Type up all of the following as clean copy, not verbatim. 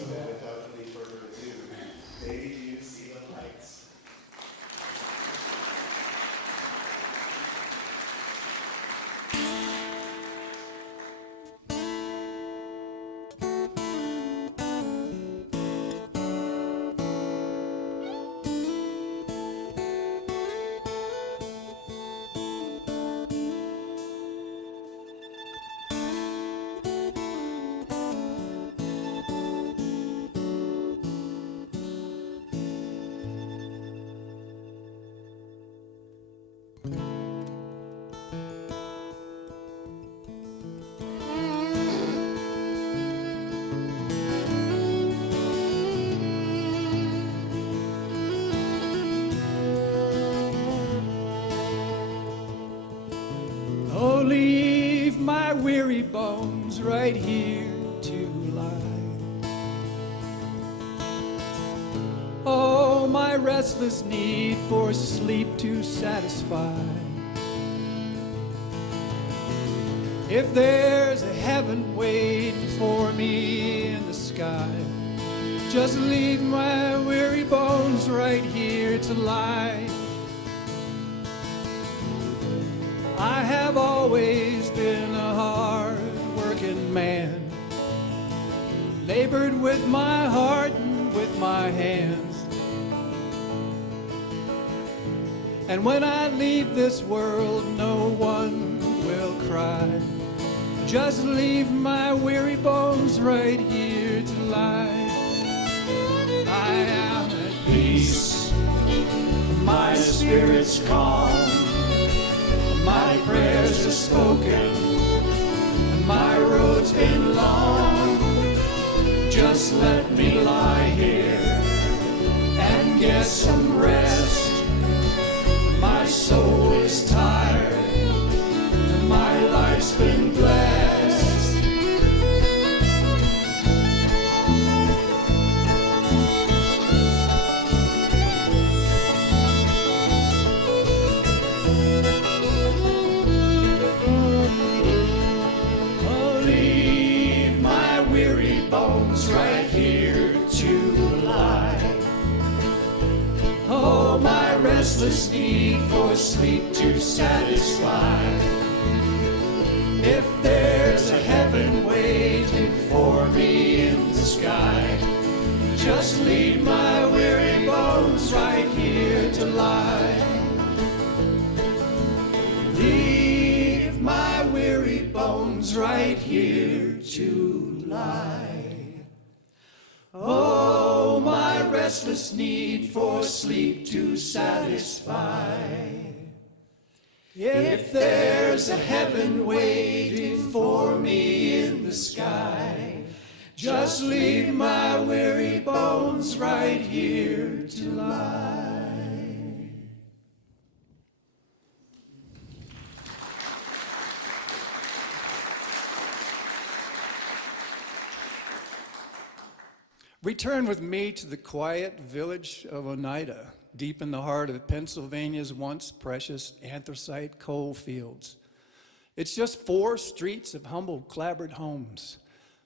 So then, without any further ado, Davey, do you see the lights? Oh, leave my weary bones right here to lie. Oh, my restless need for sleep to satisfy. If there's a heaven waiting for me in the sky, just leave my weary bones right here to lie. I have always been a hard-working man, labored with my heart and with my hands. And when I leave this world, no one will cry. Just leave my weary bones right here to lie. I am at peace, my spirit's calm. My prayers are spoken, my road's been long. Just let me lie here and get some rest. My soul is tired, my life's been blessed. Right here to lie. Oh, my restless need for sleep to satisfy. If there's a heaven waiting for me in the sky, just leave my weary bones right here to lie. Leave my weary bones right here to lie. Oh, my restless need for sleep to satisfy. If there's a heaven waiting for me in the sky, just leave my weary bones right here to lie. Return with me to the quiet village of Oneida, deep in the heart of Pennsylvania's once precious anthracite coal fields. It's just 4 streets of humble clapboard homes,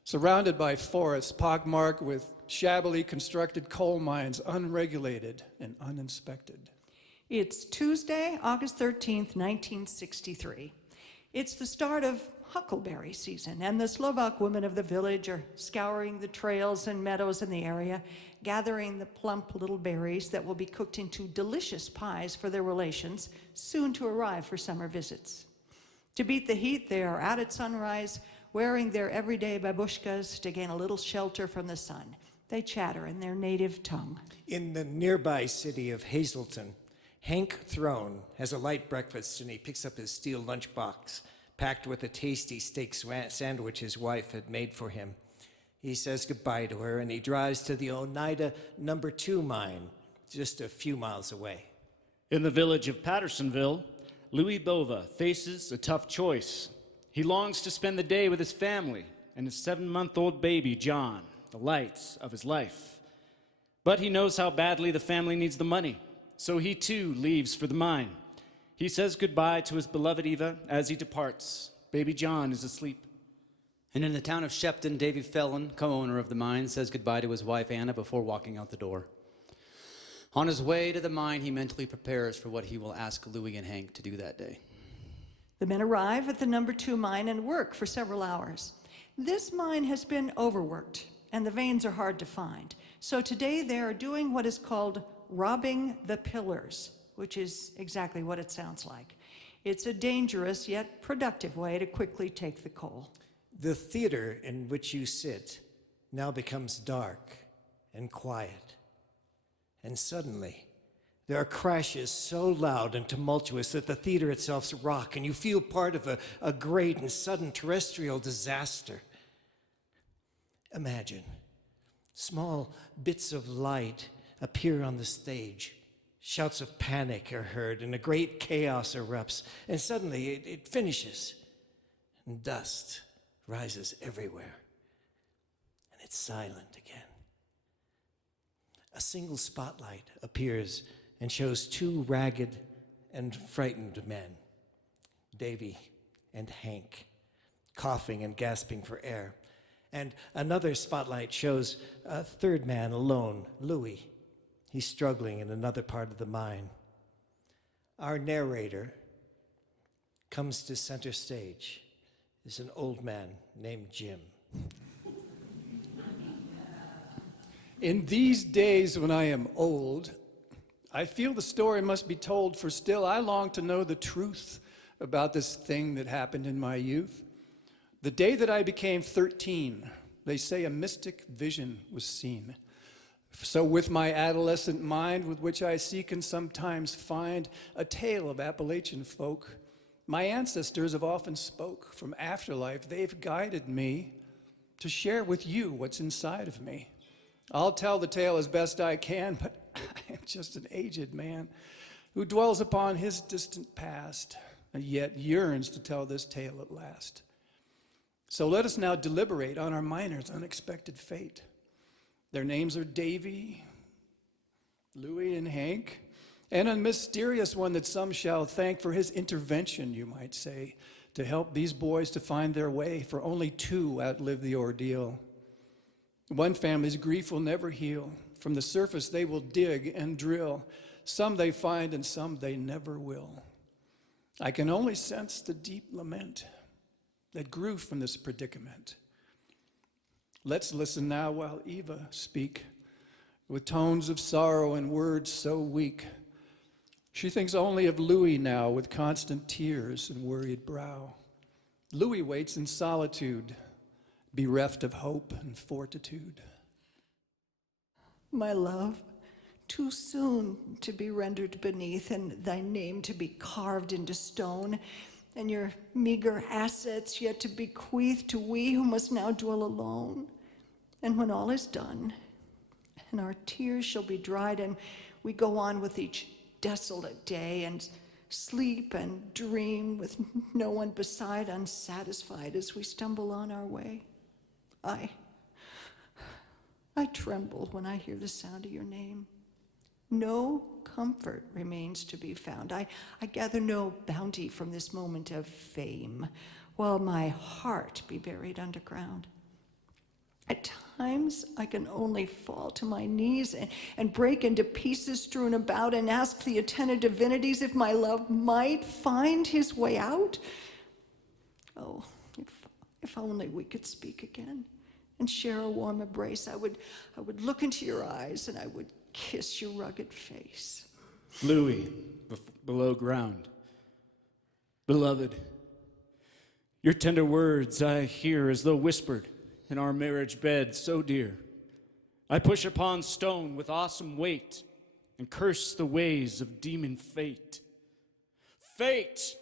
surrounded by forests pockmarked with shabbily constructed coal mines, unregulated and uninspected. It's Tuesday, August 13th, 1963. It's the start of huckleberry season, and the Slovak women of the village are scouring the trails and meadows in the area, gathering the plump little berries that will be cooked into delicious pies for their relations, soon to arrive for summer visits. To beat the heat, they are out at sunrise, wearing their everyday babushkas to gain a little shelter from the sun. They chatter in their native tongue. In the nearby city of Hazleton, Hank Throne has a light breakfast, and he picks up his steel lunchbox packed with a tasty steak sandwich his wife had made for him. He says goodbye to her, and he drives to the Oneida No. 2 mine, just a few miles away. In the village of Pattersonville, Louis Bova faces a tough choice. He longs to spend the day with his family and his 7-month-old baby, John, the lights of his life. But he knows how badly the family needs the money, so he too leaves for the mine. He says goodbye to his beloved Eva as he departs. Baby John is asleep. And in the town of Shepton, Davey Fellon, co-owner of the mine, says goodbye to his wife Anna before walking out the door. On his way to the mine, he mentally prepares for what he will ask Louis and Hank to do that day. The men arrive at the number 2 mine and work for several hours. This mine has been overworked, and the veins are hard to find. So today they are doing what is called robbing the pillars, which is exactly what it sounds like. It's a dangerous yet productive way to quickly take the coal. The theater in which you sit now becomes dark and quiet. And suddenly, there are crashes so loud and tumultuous that the theater itself rocks, and you feel part of a great and sudden terrestrial disaster. Imagine, small bits of light appear on the stage. Shouts of panic are heard, and a great chaos erupts. And suddenly, it finishes, and dust rises everywhere, and it's silent again. A single spotlight appears and shows 2 ragged and frightened men, Davey and Hank, coughing and gasping for air. And another spotlight shows a 3rd man alone, Louis. He's struggling in another part of the mine. Our narrator comes to center stage. Is an old man named Jim. In these days when I am old, I feel the story must be told, for still I long to know the truth about this thing that happened in my youth. The day that I became 13, they say a mystic vision was seen. So with my adolescent mind, with which I seek and sometimes find a tale of Appalachian folk, my ancestors have often spoke from afterlife. They've guided me to share with you what's inside of me. I'll tell the tale as best I can, but I am just an aged man who dwells upon his distant past, and yet yearns to tell this tale at last. So let us now deliberate on our miners' unexpected fate. Their names are Davey, Louis, and Hank, and a mysterious one that some shall thank for his intervention, you might say, to help these boys to find their way, for only 2 outlive the ordeal. One family's grief will never heal. From the surface they will dig and drill. Some they find and some they never will. I can only sense the deep lament that grew from this predicament. Let's listen now while Eva speak, with tones of sorrow and words so weak. She thinks only of Louis now, with constant tears and worried brow. Louis waits in solitude, bereft of hope and fortitude. My love, too soon to be rendered beneath, and thy name to be carved into stone, and your meager assets yet to bequeath to we who must now dwell alone. And when all is done, and our tears shall be dried, and we go on with each desolate day, and sleep and dream with no one beside, unsatisfied as we stumble on our way. I tremble when I hear the sound of your name. No comfort remains to be found. I gather no bounty from this moment of fame, while my heart be buried underground. At times, I can only fall to my knees and break into pieces strewn about and ask the attendant divinities if my love might find his way out. Oh, if only we could speak again and share a warm embrace. I would look into your eyes and I would kiss your rugged face. Louis, below ground. Beloved, your tender words I hear as though whispered in our marriage bed so dear. I push upon stone with awesome weight and curse the ways of demon fate. Fate!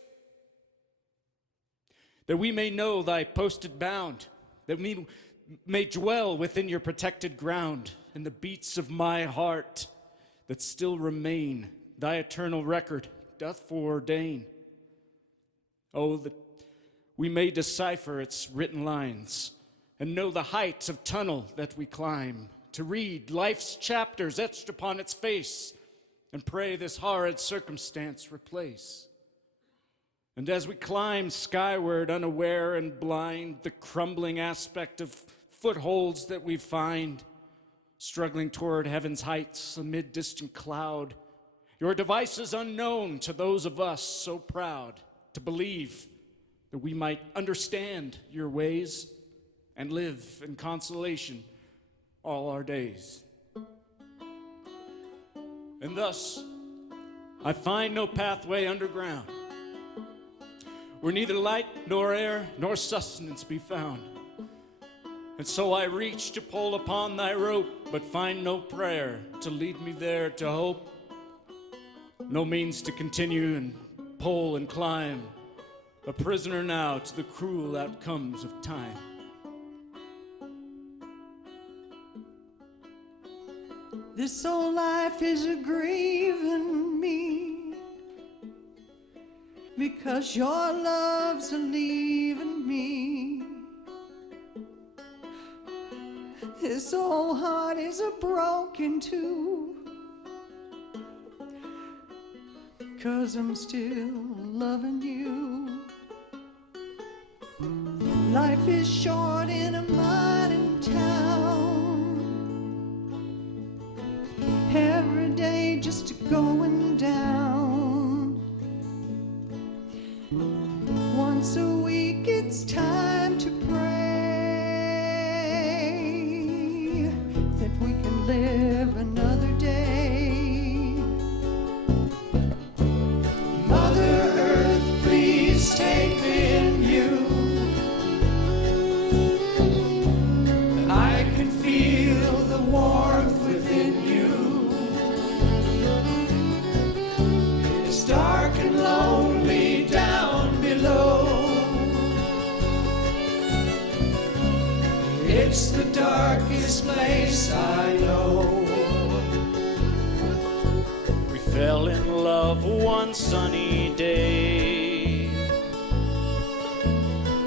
That we may know thy posted bound, that we may dwell within your protected ground, and the beats of my heart that still remain, thy eternal record doth foreordain. Oh, that we may decipher its written lines, and know the heights of tunnel that we climb, to read life's chapters etched upon its face, and pray this horrid circumstance replace. And as we climb skyward, unaware and blind, the crumbling aspect of footholds that we find, struggling toward heaven's heights amid distant cloud, your device is unknown to those of us so proud to believe that we might understand your ways and live in consolation all our days. And thus, I find no pathway underground, where neither light nor air nor sustenance be found. And so I reach to pull upon thy rope, but find no prayer to lead me there to hope, no means to continue and pull and climb, a prisoner now to the cruel outcomes of time. This old life is a grieving me, because your love's a leaving me. This old heart is a broken too, 'cause I'm still loving you. Life is short in a mining town, every day just going down. Once a week it's time to pray that we can live another day. Mother Earth, please take me in you. I can feel the warmth within you. It's dark and lonely down below. It's the darkest place I know. We fell in love one sunny day,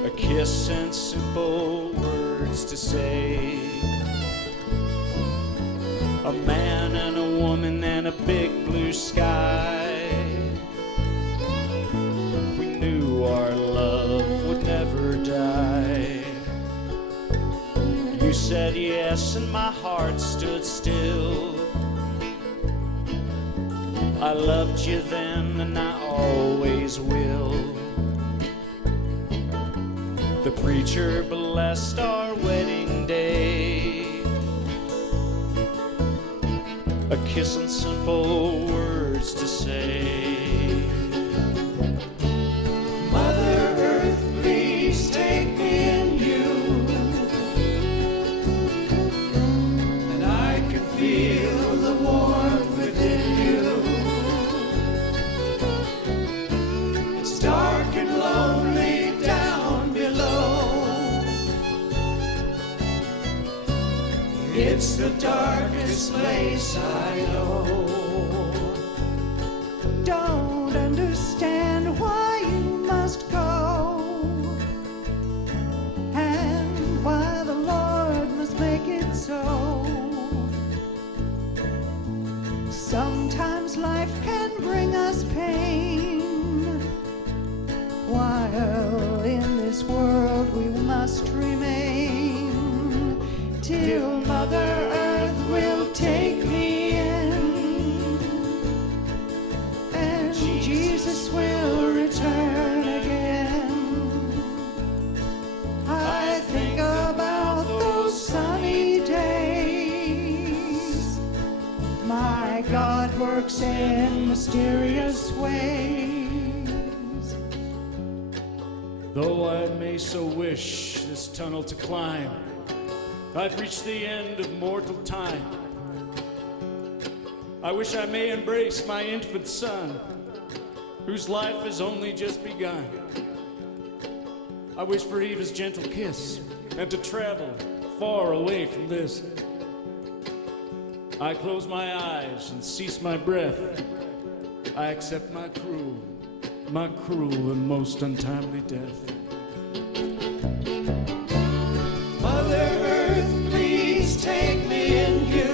a kiss and simple words to say, a man and a woman and a big blue sky. We knew our love would never die. You said yes and my heart stood still. I loved you then and I always will. The preacher blessed our wedding day, a kiss and simple words to say. Mother Earth, please take me in you, and I can feel the warmth within you. It's dark and lonely down below. It's the darkest place I know. Don't understand why you must go, and why the Lord must make it so. Sometimes life can bring us pain, while in this world we must remain, till Mother Earth will take me in, and Jesus will return again. I think about those sunny days. My God works in mysterious ways. Though I may so wish this tunnel to climb, I've reached the end of mortal time. I wish I may embrace my infant son, whose life has only just begun. I wish for Eva's gentle kiss, and to travel far away from this. I close my eyes and cease my breath. I accept my cruel and most untimely death. Mother Earth, please take me in you,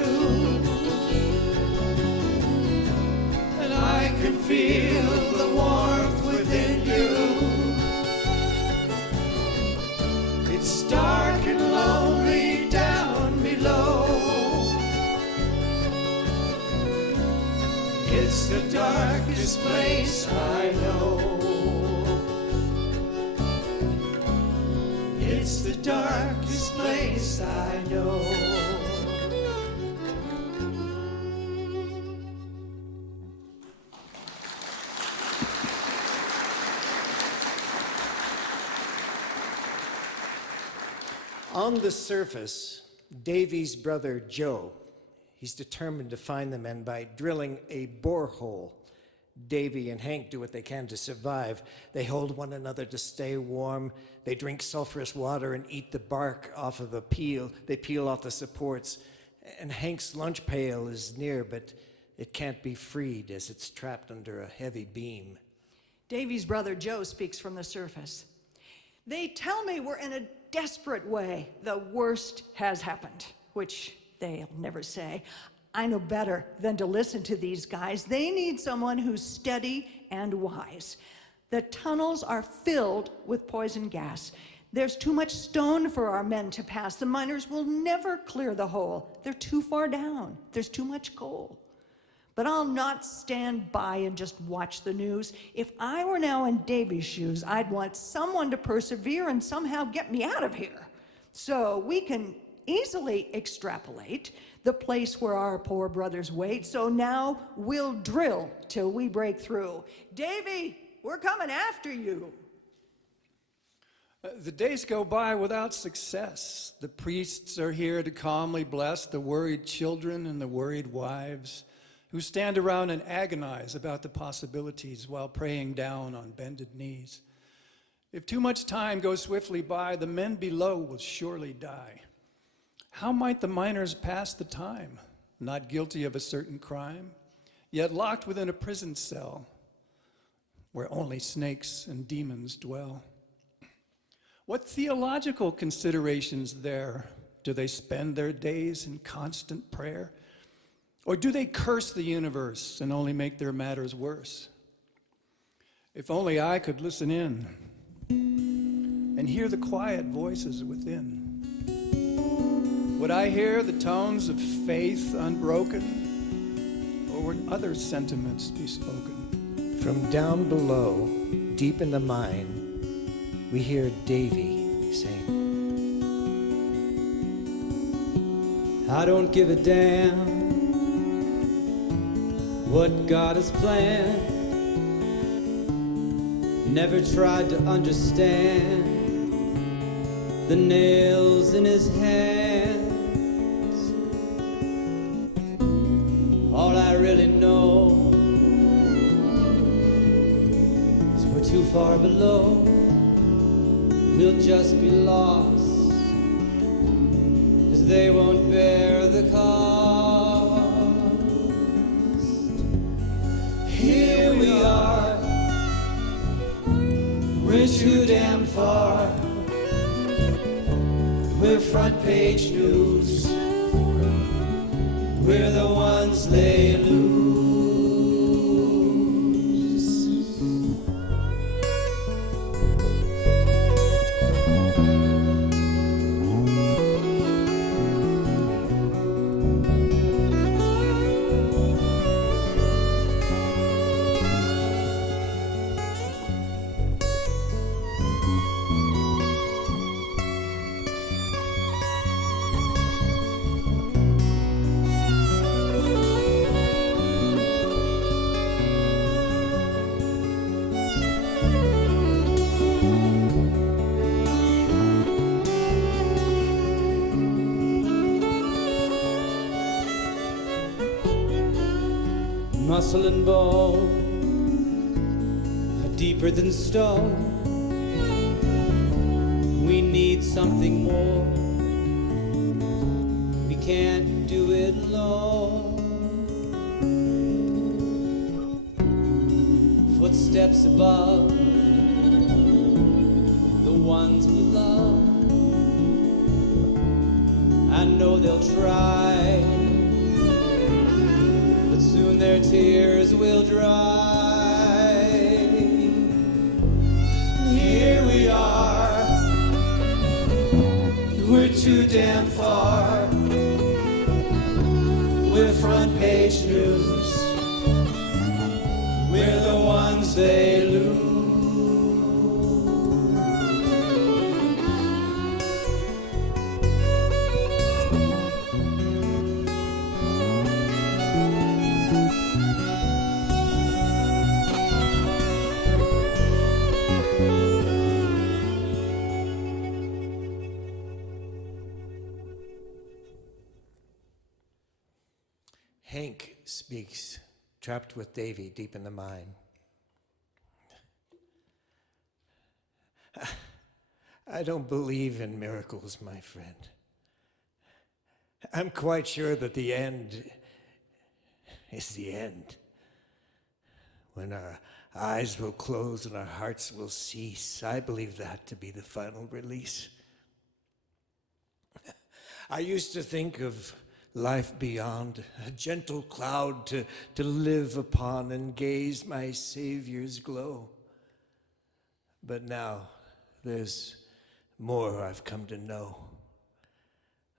and I can feel the warmth within you. the darkest place I know. It's the darkest place I know. On the surface, Davey's brother Joe, he's determined to find the men by drilling a borehole. Davey and Hank do what they can to survive. They hold one another to stay warm. They drink sulfurous water and eat the bark off of the peel. They peel off the supports. And Hank's lunch pail is near, but it can't be freed as it's trapped under a heavy beam. Davey's brother Joe speaks from the surface. They tell me we're in a desperate way. The worst has happened, which they'll never say. I know better than to listen to these guys. They need someone who's steady and wise. The tunnels are filled with poison gas. There's too much stone for our men to pass. The miners will never clear the hole. They're too far down. There's too much coal. But I'll not stand by and just watch the news. If I were now in Davey's shoes, I'd want someone to persevere and somehow get me out of here. So we can easily extrapolate the place where our poor brothers wait. So now we'll drill till we break through. Davey, we're coming after you. The days go by without success. The priests are here to calmly bless the worried children and the worried wives who stand around and agonize about the possibilities while praying down on bended knees. If too much time goes swiftly by, the men below will surely die. How might the miners pass the time, not guilty of a certain crime, yet locked within a prison cell where only snakes and demons dwell? What theological considerations there? Do they spend their days in constant prayer? Or do they curse the universe and only make their matters worse? If only I could listen in and hear the quiet voices within. Would I hear the tones of faith unbroken, or would other sentiments be spoken? From down below, deep in the mine, we hear Davey sing. I don't give a damn what God has planned. Never tried to understand the nails in his hands. All I really know is we're too far below. We'll just be lost, 'cause they won't bear the cost. Here we are, we're too damn far. We're front page news, we're the ones they lose. Muscle and bone are deeper than stone. We need something more. We can't do it alone. Footsteps above, the ones we love. I know they'll try, soon their tears will dry. Here we are, we're too damn far. We're front page news, we're the ones they lose. Hank speaks, trapped with Davey deep in the mine. I don't believe in miracles, my friend. I'm quite sure that the end is the end. When our eyes will close and our hearts will cease, I believe that to be the final release. I used to think of life beyond, a gentle cloud to live upon and gaze my Savior's glow. But now there's more I've come to know.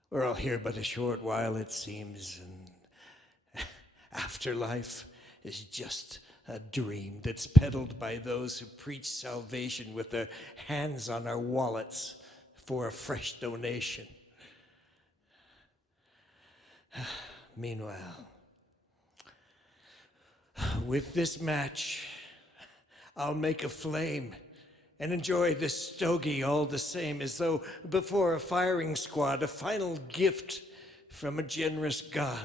We're all here but a short while, it seems, and afterlife is just a dream that's peddled by those who preach salvation with their hands on our wallets for a fresh donation. Meanwhile, with this match, I'll make a flame and enjoy this stogie all the same, as though before a firing squad, a final gift from a generous God.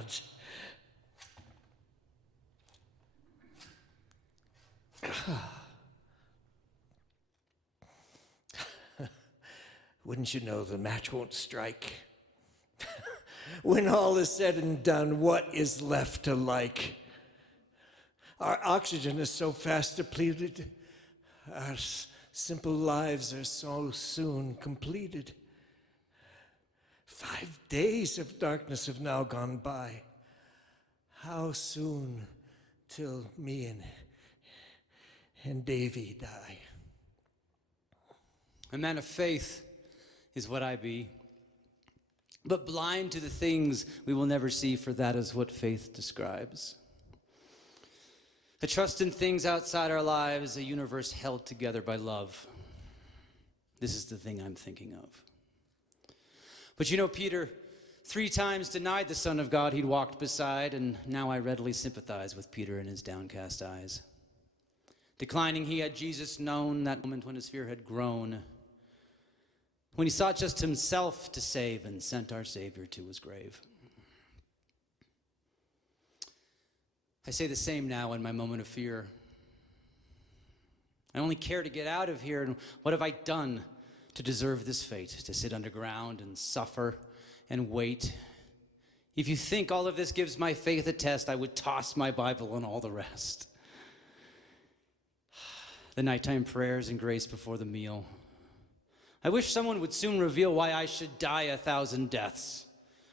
Wouldn't you know the match won't strike? When all is said and done, what is left to like? Our oxygen is so fast depleted. Our simple lives are so soon completed. 5 days of darkness have now gone by. How soon till me and Davey die? A man of faith is what I be, but blind to the things we will never see, for that is what faith describes. A trust in things outside our lives, a universe held together by love. This is the thing I'm thinking of. But you know, Peter 3 times denied the Son of God he'd walked beside, and now I readily sympathize with Peter and his downcast eyes. Declining, he had Jesus known that moment when his fear had grown, when he sought just himself to save and sent our Savior to his grave. I say the same now in my moment of fear. I only care to get out of here, and what have I done to deserve this fate, to sit underground and suffer and wait? If you think all of this gives my faith a test, I would toss my Bible and all the rest. The nighttime prayers and grace before the meal. I wish someone would soon reveal why I should die 1,000 deaths.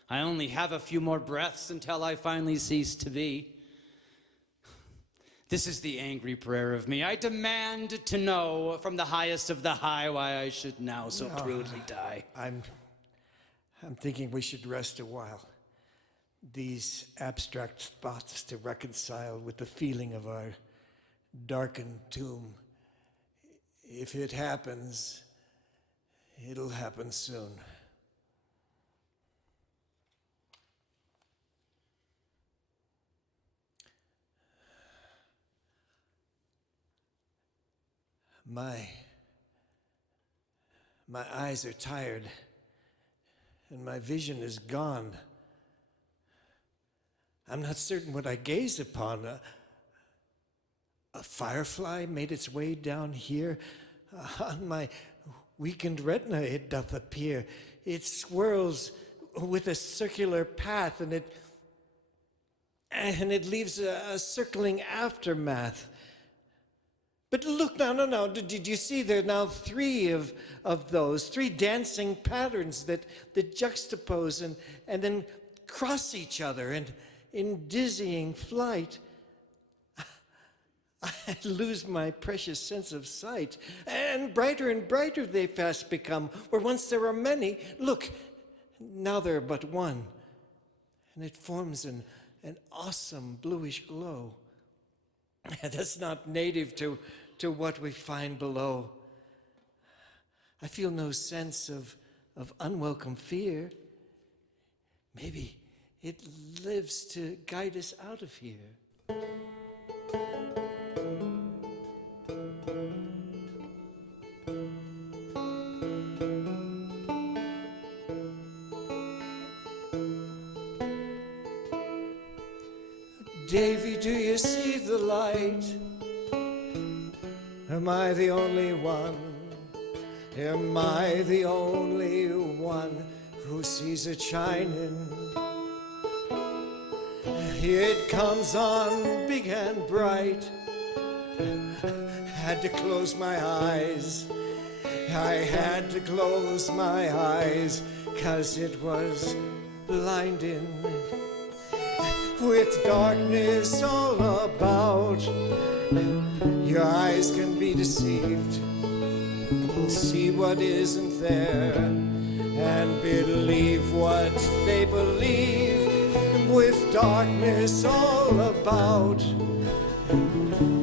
I only have a few more breaths until I finally cease to be. This is the angry prayer of me. I demand to know from the highest of the high why I should now so crudely die. I'm thinking we should rest a while. These abstract thoughts to reconcile with the feeling of our darkened tomb. If it happens, it'll happen soon. My eyes are tired, and my vision is gone. I'm not certain what I gaze upon. A firefly made its way down here. On my weakened retina it doth appear. It swirls with a circular path, and it leaves a circling aftermath. But look now, no. Did you see there are now 3 of those, 3 dancing patterns that juxtapose and then cross each other, and in dizzying flight, I lose my precious sense of sight. And brighter they fast become, where once there were many. Look, now there are but one, and it forms an awesome bluish glow. That's not native to what we find below. I feel no sense of unwelcome fear. Maybe it lives to guide us out of here. Davey, do you see the light? Am I the only one? Am I the only one who sees it shining? It comes on big and bright. Had to close my eyes. I had to close my eyes, 'cause it was blinding. With darkness all about, your eyes can be deceived. See what isn't there and believe what they believe. With darkness all about,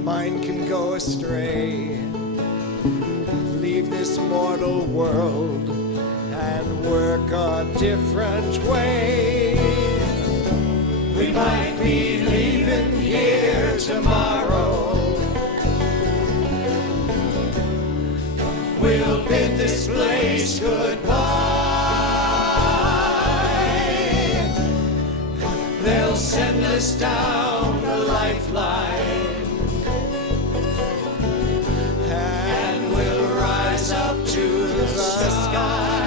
mind can go astray. Leave this mortal world and work a different way. We might be leaving here tomorrow. We'll bid this place goodbye. They'll send us down a lifeline, and we'll rise up to the sky.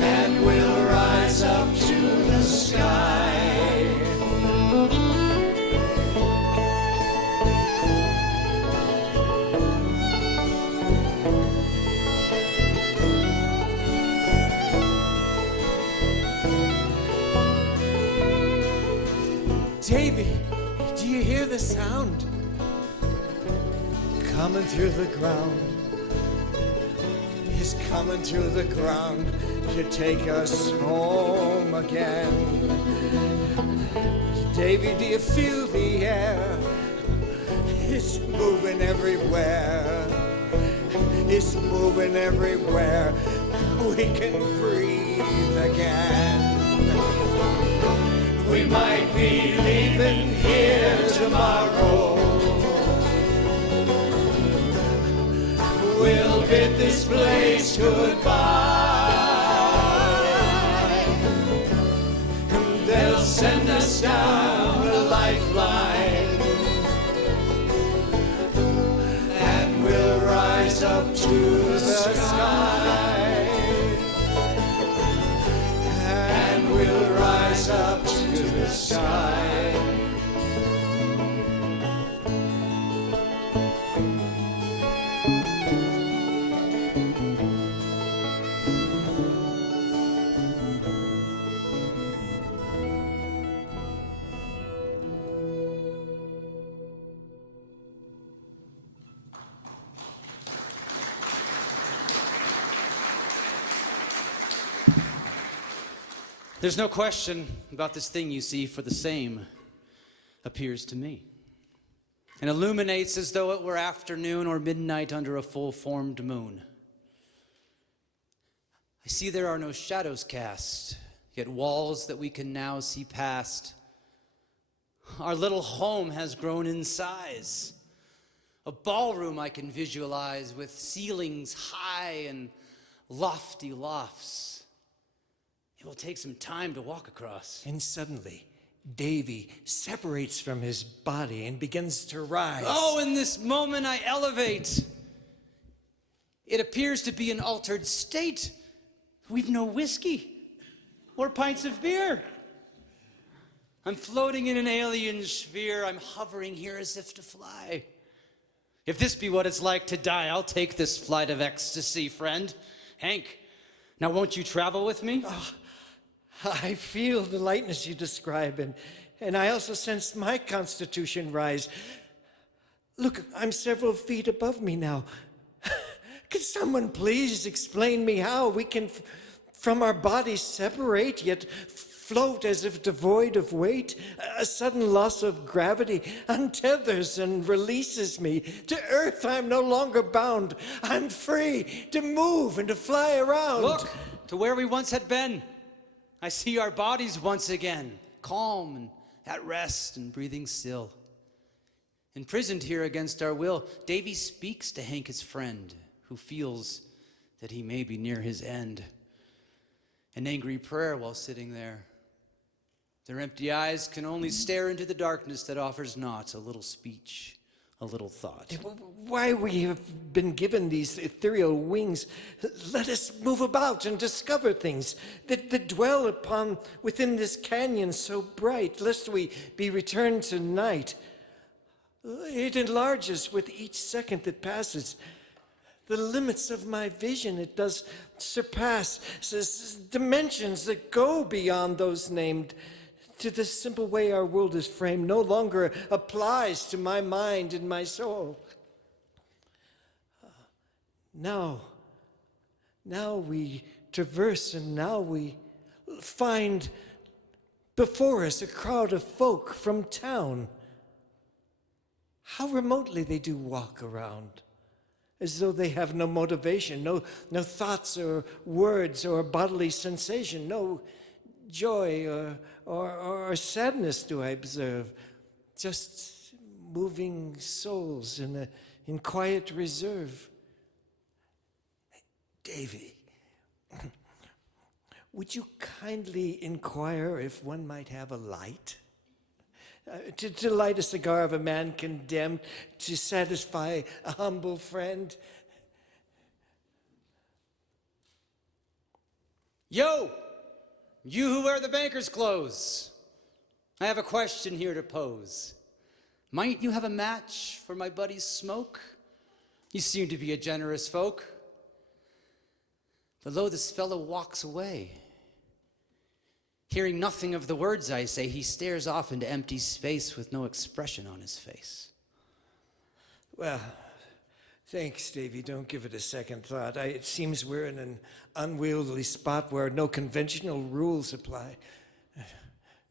And we'll rise up to the sky. Davey, do you hear the sound? Coming through the ground. He's coming through the ground to take us home again. Davey, do you feel the air? It's moving everywhere. It's moving everywhere. We can breathe again. We might be leaving here tomorrow. We'll bid this place goodbye. And they'll send us down a lifeline, and we'll rise up to the sky. And we'll rise up to the sky. There's no question about this thing you see, for the same appears to me, and illuminates as though it were afternoon or midnight under a full-formed moon. I see there are no shadows cast, yet walls that we can now see past. Our little home has grown in size. A ballroom I can visualize with ceilings high and lofty lofts. It will take some time to walk across. And suddenly, Davey separates from his body and begins to rise. Oh, in this moment I elevate. It appears to be an altered state. We've no whiskey or pints of beer. I'm floating in an alien sphere. I'm hovering here as if to fly. If this be what it's like to die, I'll take this flight of ecstasy, friend. Hank, now won't you travel with me? Oh, I feel the lightness you describe, and I also sense my constitution rise. Look, I'm several feet above me now. Could someone please explain me how we can from our bodies separate, yet float as if devoid of weight. A sudden loss of gravity untethers and releases me. To earth I'm no longer bound. I'm free to move and to fly around. Look to where we once had been. I see our bodies once again, calm and at rest and breathing still. Imprisoned here against our will, Davey speaks to Hank, his friend, who feels that he may be near his end. An angry prayer while sitting there. Their empty eyes can only stare into the darkness that offers not a little speech, a little thought. Why we have been given these ethereal wings, let us move about and discover things that dwell upon within this canyon so bright, lest we be returned to night. It enlarges with each second that passes. The limits of my vision it does surpass dimensions that go beyond those named. To the simple way our world is framed no longer applies to my mind and my soul. Now we traverse, and now we find before us a crowd of folk from town. How remotely they do walk around, as though they have no motivation, no thoughts or words or bodily sensation, no joy or sadness do I observe, just moving souls in quiet reserve. Davey, would you kindly inquire if one might have a light? To light a cigar of a man condemned, to satisfy a humble friend. Yo! You who wear the banker's clothes, I have a question here to pose. Might you have a match for my buddy's smoke? You seem to be a generous folk. But lo, this fellow walks away. Hearing nothing of the words I say, he stares off into empty space with no expression on his face. Well, thanks, Davey. Don't give it a second thought. It seems we're in an unwieldy spot where no conventional rules apply.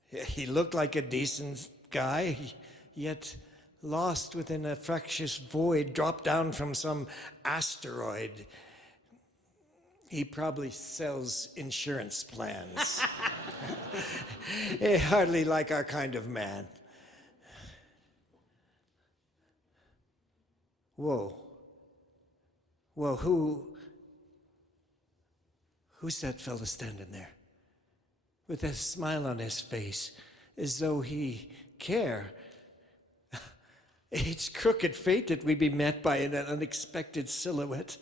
He looked like a decent guy, yet lost within a fractious void, dropped down from some asteroid. He probably sells insurance plans. Hardly like our kind of man. Whoa, who's that fella standing there? With a smile on his face, as though he care. It's crooked fate that we be met by an unexpected silhouette.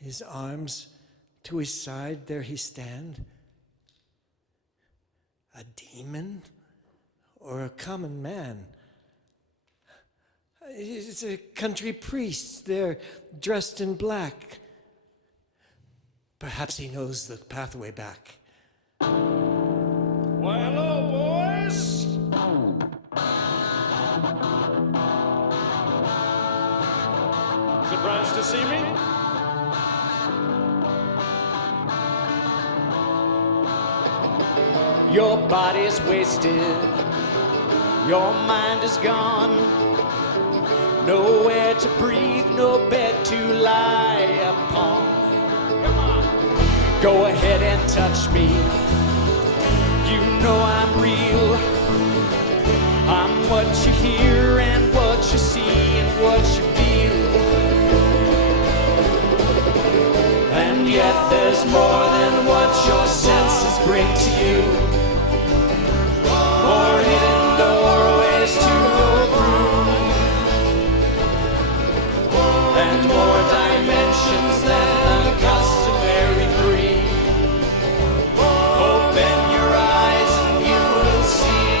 His arms to his side, there he stand. A demon or a common man? It's a country priest. They're dressed in black. Perhaps he knows the pathway back. Well, hello, boys. Surprised to see me? Your body's wasted, your mind is gone. Nowhere to breathe, no bed to lie upon. Come on. Go ahead and touch me. You know I'm real. I'm what you hear and what you see and what you feel. And yet there's more than what your senses bring to you. More hidden doorways to go through, and more dimensions than the customary three. Open your eyes and you will see.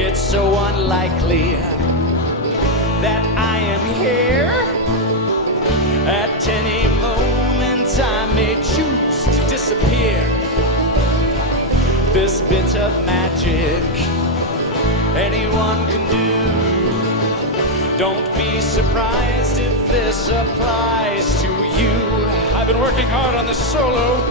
It's so unlikely that I am here. At any moment I may choose to disappear. This bit of magic anyone can do. Don't be surprised if this applies to you. I've been working hard on this solo.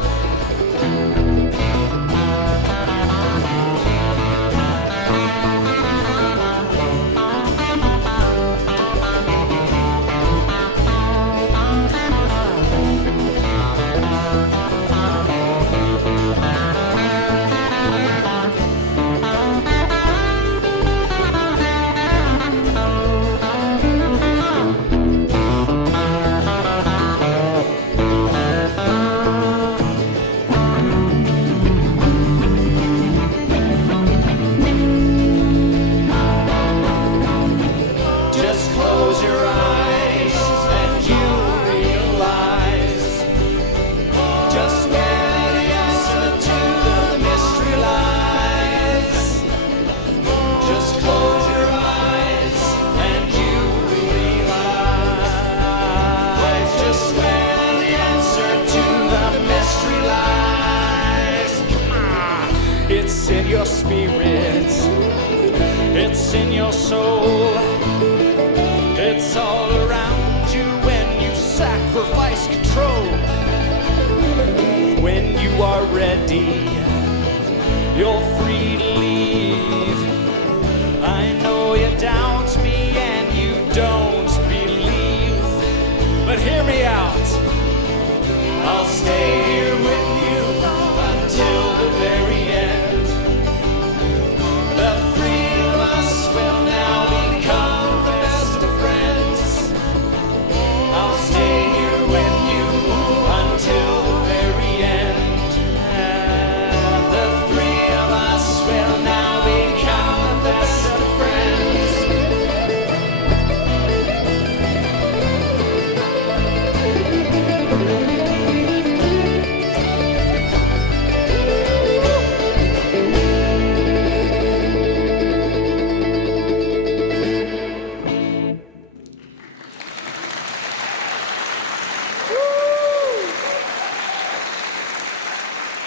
soul. It's all around you when you sacrifice control. When you are ready, you're free to leave. I know you doubt me and you don't believe, but hear me out. I'll stay here with you until the very end. The three of us will now become the best of friends. I'll stay here with you until the very end. And the three of us will now become the best of friends.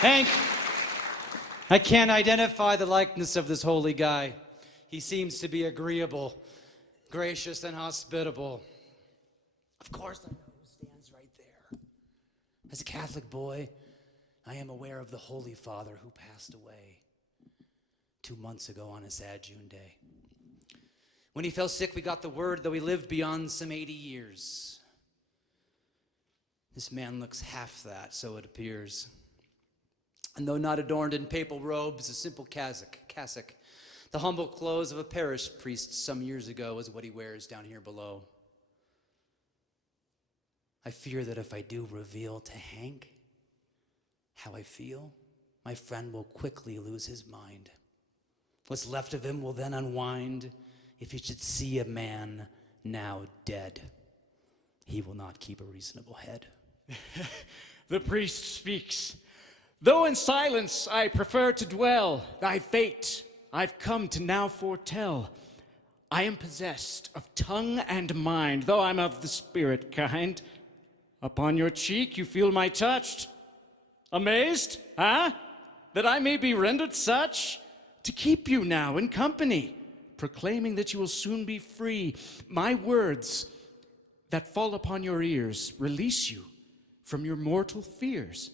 Hank, I can't identify the likeness of this holy guy. He seems to be agreeable, gracious, and hospitable. Of course, I know who stands right there. As a Catholic boy, I am aware of the Holy Father who passed away 2 months ago on a sad June day. When he fell sick, we got the word, though he lived beyond some 80 years. This man looks half that, so it appears. And though not adorned in papal robes, a simple cassock, the humble clothes of a parish priest some years ago is what he wears down here below. I fear that if I do reveal to Hank how I feel, my friend will quickly lose his mind. What's left of him will then unwind. If he should see a man now dead, he will not keep a reasonable head. The priest speaks. Though in silence I prefer to dwell, thy fate I've come to now foretell. I am possessed of tongue and mind, though I'm of the spirit kind. Upon your cheek you feel my touch. Amazed, huh? That I may be rendered such? To keep you now in company, proclaiming that you will soon be free. My words that fall upon your ears release you from your mortal fears.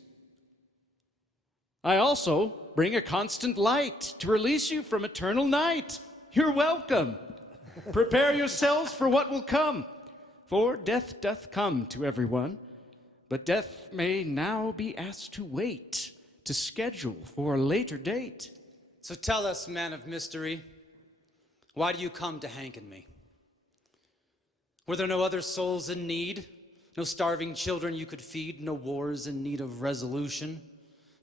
I also bring a constant light to release you from eternal night. You're welcome. Prepare yourselves for what will come. For death doth come to everyone, but death may now be asked to wait, to schedule for a later date. So tell us, man of mystery, why do you come to Hank and me? Were there no other souls in need? No starving children you could feed? No wars in need of resolution?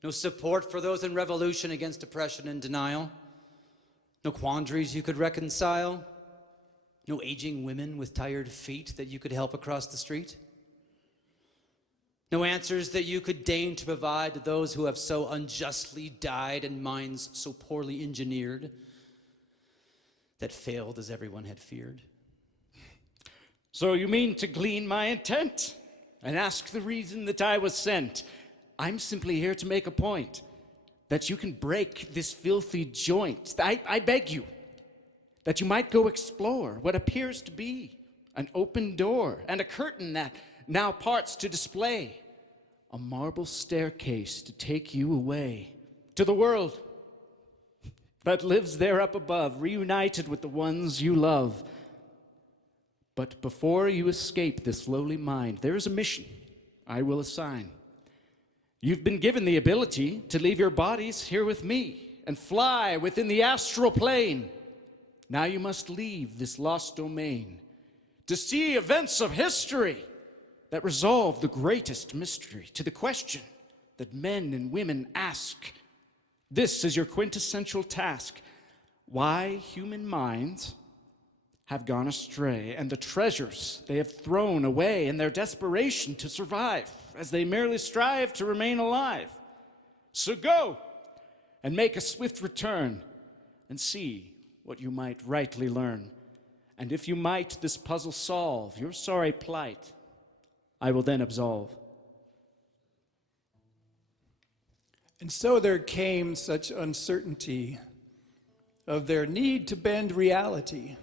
No support for those in revolution against oppression and denial? No quandaries you could reconcile? No aging women with tired feet that you could help across the street? No answers that you could deign to provide to those who have so unjustly died and minds so poorly engineered that failed as everyone had feared? So you mean to glean my intent and ask the reason that I was sent? I'm simply here to make a point that you can break this filthy joint. I beg you that you might go explore what appears to be an open door and a curtain that now parts to display a marble staircase to take you away to the world that lives there up above, reunited with the ones you love. But before you escape this lowly mind, there is a mission I will assign. You've been given the ability to leave your bodies here with me and fly within the astral plane. Now you must leave this lost domain to see events of history that resolve the greatest mystery to the question that men and women ask. This is your quintessential task: why human minds have gone astray, and the treasures they have thrown away in their desperation to survive, as they merely strive to remain alive. So go and make a swift return and see what you might rightly learn. And if you might this puzzle solve, your sorry plight I will then absolve. And so there came such uncertainty of their need to bend reality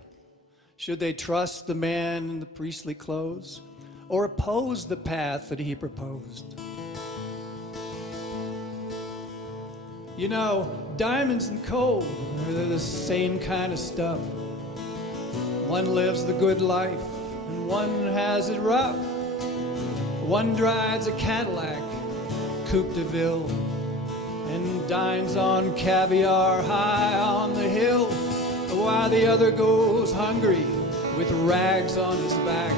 Should they trust the man in the priestly clothes or oppose the path that he proposed? You know, diamonds and coal, they're the same kind of stuff. One lives the good life and one has it rough. One drives a Cadillac, Coupe de Ville, and dines on caviar high on the hill, while the other goes hungry with rags on his back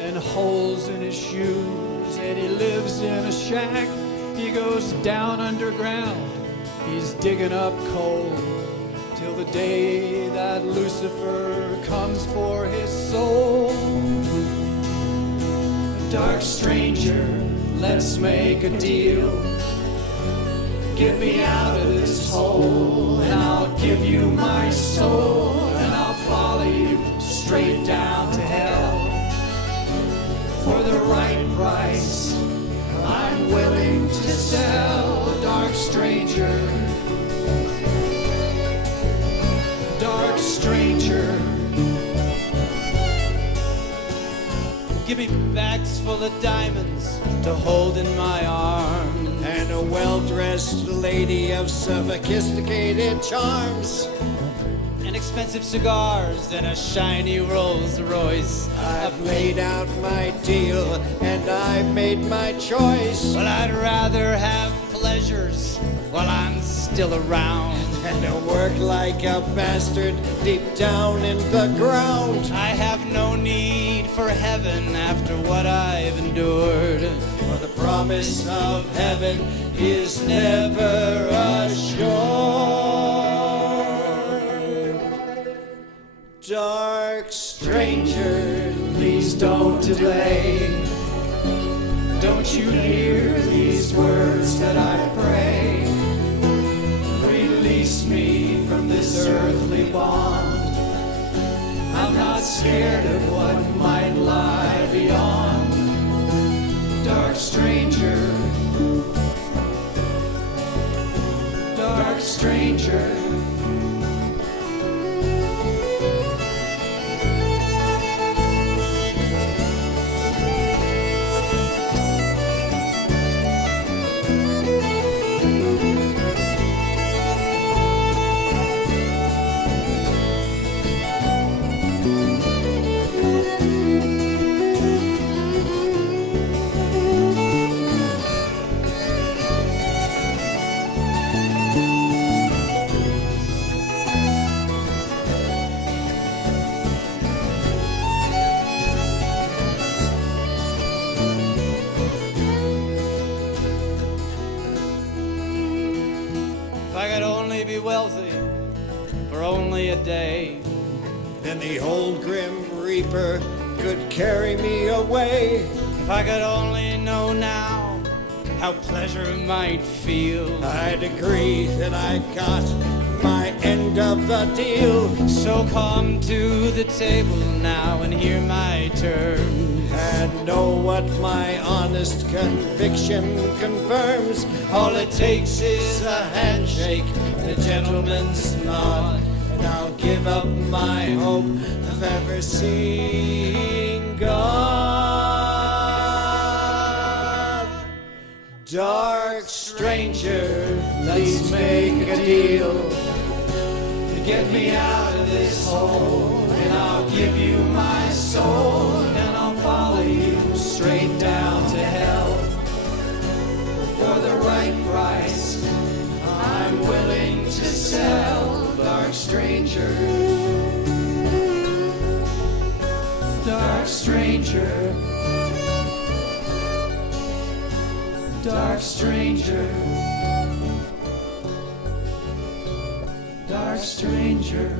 and holes in his shoes, and he lives in a shack. He goes down underground, he's digging up coal, till the day that Lucifer comes for his soul. Dark stranger, let's make a deal. Get me out of this hole, and I'll give you my soul, and I'll follow you straight down to hell. For the right price, I'm willing to sell. Dark stranger, dark stranger. Give me bags full of diamonds to hold in my arms, and a well-dressed lady of sophisticated charms, and expensive cigars, and a shiny Rolls Royce. I've laid out my deal and I've made my choice. Well, I'd rather have pleasures while I'm still around, and to work like a bastard deep down in the ground. I have no need for heaven after what I've endured, For the promise of heaven is never assured. Dark stranger, Please don't delay. Don't you hear these words that I pray? Release me from this earthly bond. I'm not scared of what might lie beyond. Dark stranger, dark stranger. if I could only be wealthy for only a day. then the old grim reaper could carry me away. If I could only know now how pleasure might feel. I'd agree that I got my end of the deal. So come to the table now and hear my terms. And know what my honest conviction confirms. All it takes is a handshake and a gentleman's nod, And I'll give up my hope of ever seeing God. Dark stranger, let's make a deal. Get me out of this hole, and I'll give you my soul, and I'll follow you straight down to hell. For the right price, I'm willing to sell. Dark stranger, dark stranger, dark stranger, dark stranger.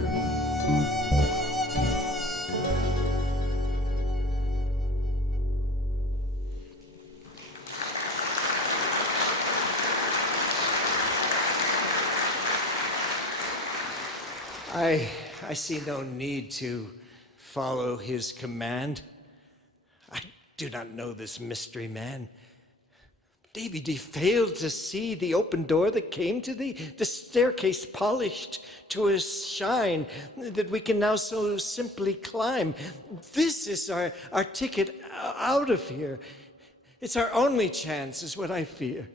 I see no need to follow his command. I do not know this mystery man. Davy, do you fail to see the open door that came to thee? The staircase polished to a shine that we can now so simply climb. This is our ticket out of here. It's our only chance, is what I fear.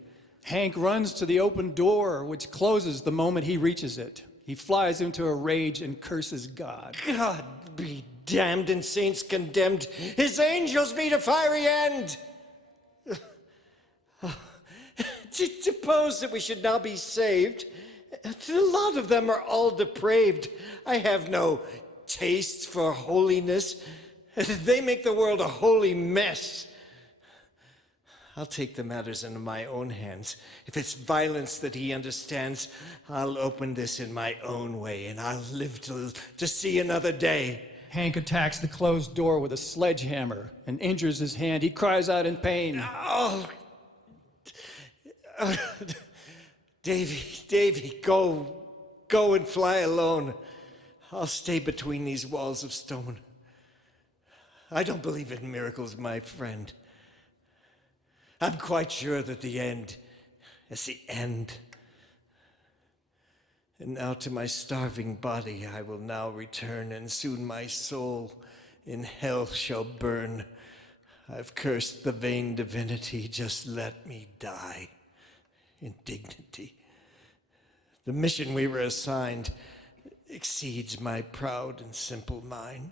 Hank runs to the open door, which closes the moment he reaches it. He flies into a rage and curses God. God be damned and saints condemned. His angels meet a fiery end. Suppose that we should now be saved. A lot of them are all depraved. I have no taste for holiness. They make the world a holy mess. I'll take the matters into my own hands. If it's violence that he understands, I'll open this in my own way, and I'll live to see another day. Hank attacks the closed door with a sledgehammer and injures his hand. He cries out in pain. Oh, Davy, go and fly alone. I'll stay between these walls of stone. I don't believe in miracles, my friend. I'm quite sure that the end is the end. And now to my starving body I will now return, and soon my soul in hell shall burn. I've cursed the vain divinity, just let me die in dignity. The mission we were assigned exceeds my proud and simple mind.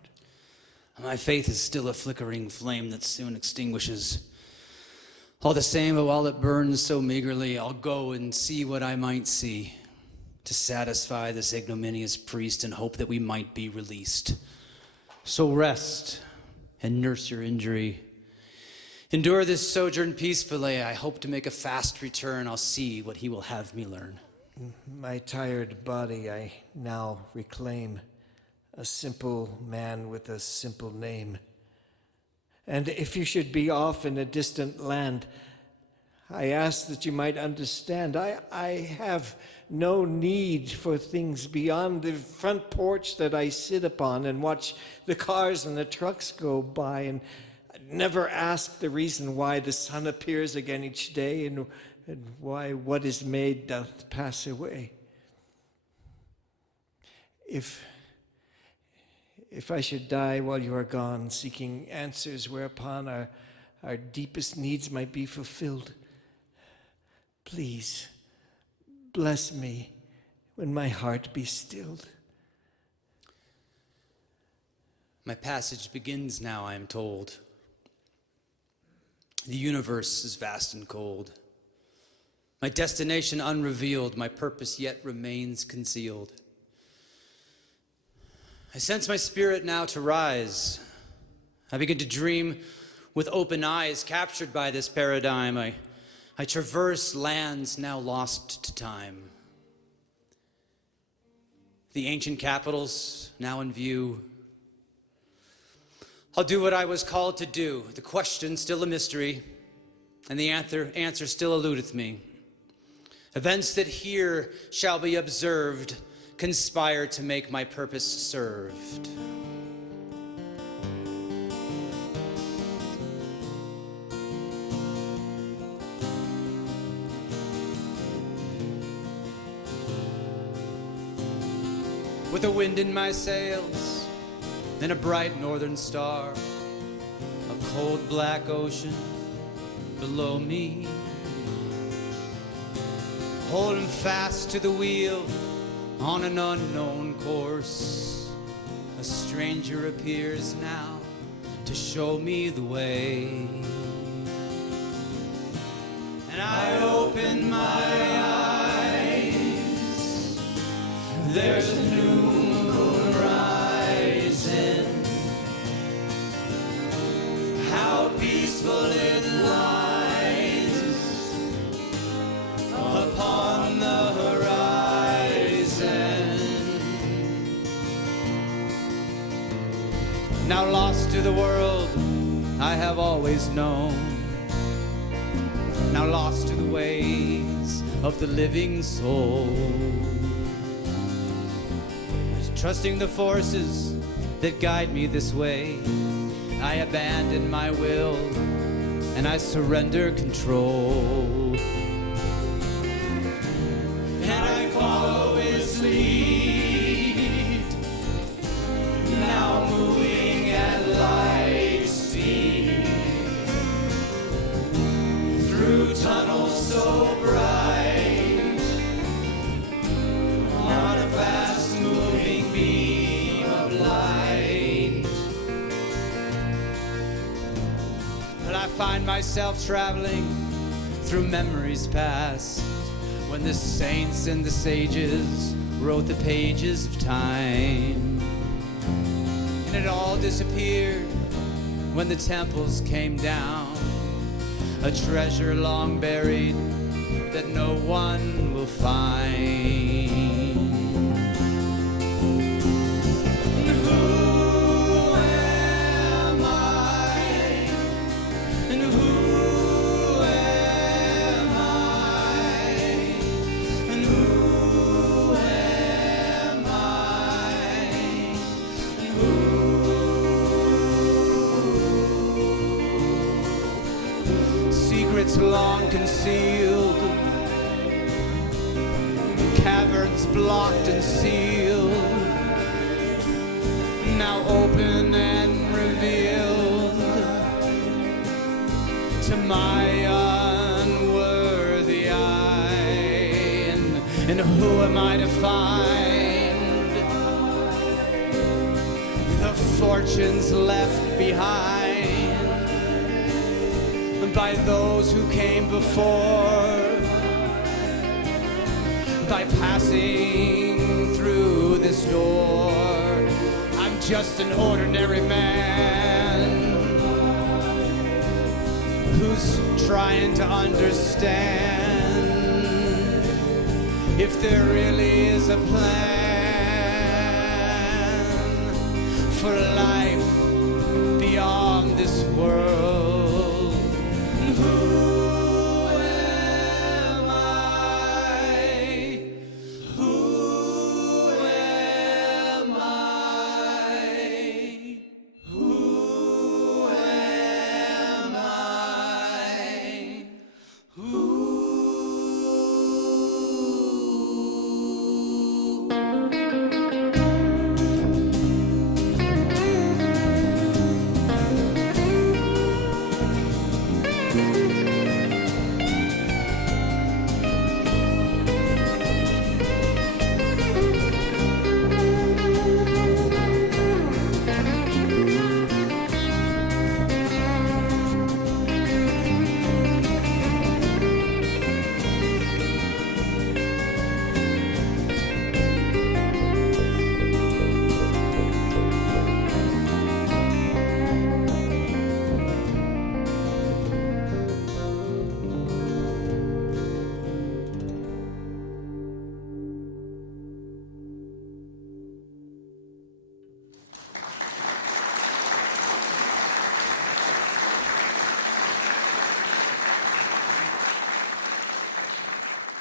My faith is still a flickering flame that soon extinguishes. All the same, but while it burns so meagerly, I'll go and see what I might see to satisfy this ignominious priest and hope that we might be released. So rest and nurse your injury. Endure this sojourn peacefully. I hope to make a fast return. I'll see what he will have me learn. My tired body I now reclaim, a simple man with a simple name. And if you should be off in a distant land, I ask that you might understand. I have no need for things beyond the front porch that I sit upon and watch the cars and the trucks go by, and never ask the reason why the sun appears again each day and why what is made doth pass away. If I should die while you are gone, seeking answers whereupon our deepest needs might be fulfilled, please bless me when my heart be stilled. My passage begins now, I am told. The universe is vast and cold. My destination unrevealed, my purpose yet remains concealed. I sense my spirit now to rise. I begin to dream with open eyes, captured by this paradigm. I traverse lands now lost to time. The ancient capitals now in view. I'll do what I was called to do. The question still a mystery, and the answer still eludeth me. Events that here shall be observed conspire to make my purpose served. With a wind in my sails, then a bright northern star, a cold black ocean below me. Holding fast to the wheel on an unknown course, a stranger appears now to show me the way. And I open my eyes, there's a new moon rising. How peaceful it lies upon the horizon. Now lost to the world I have always known, now lost to the ways of the living soul. Trusting the forces that guide me this way, I abandon my will and I surrender control. And I follow his lead, now moving at light speed, through tunnels so bright, on a fast moving beam of light. But I find myself traveling through memories past, when the saints and the sages wrote the pages of time. And it all disappeared when the temples came down, a treasure long buried that no one will find. Who am I? And who am I? And who am I? And who? Secrets long concealed, caverns blocked and sealed, now open and revealed to my unworthy eye. And who am I to find the fortunes left behind by those who came before, by passing through this door? I'm just an ordinary man who's trying to understand if there really is a plan for life beyond this world. Who am I? Who am I? Who am I? Who?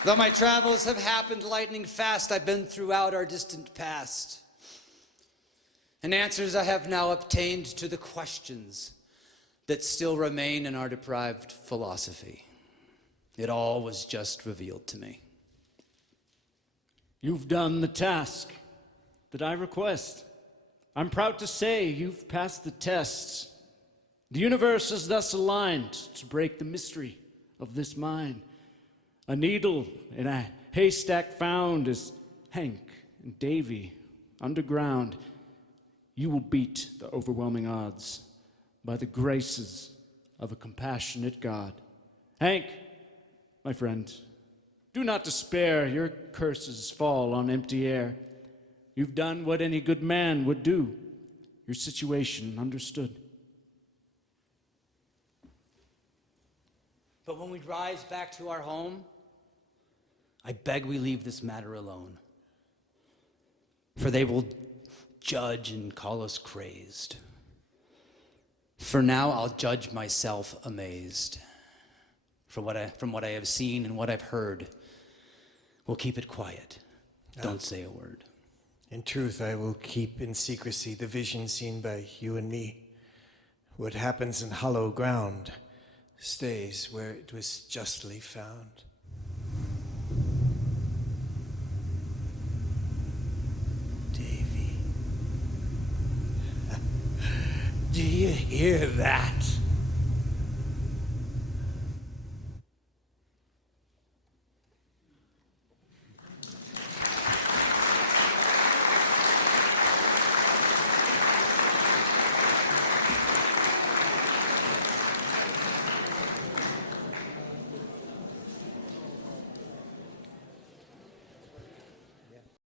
Though my travels have happened lightning fast, I've been throughout our distant past, and answers I have now obtained to the questions that still remain in our deprived philosophy. It all was just revealed to me. You've done the task that I request. I'm proud to say you've passed the tests. The universe is thus aligned to break the mystery of this mind. A needle in a haystack found is Hank and Davey underground. You will beat the overwhelming odds by the graces of a compassionate God. Hank, my friend, do not despair. Your curses fall on empty air. You've done what any good man would do. Your situation understood. But when we rise back to our home, I beg we leave this matter alone, for they will judge and call us crazed. For now, I'll judge myself amazed. From what I have seen and what I've heard, we'll keep it quiet. Don't say a word. In truth, I will keep in secrecy the vision seen by you and me. What happens in hollow ground stays where it was justly found. Davey. Do you hear that?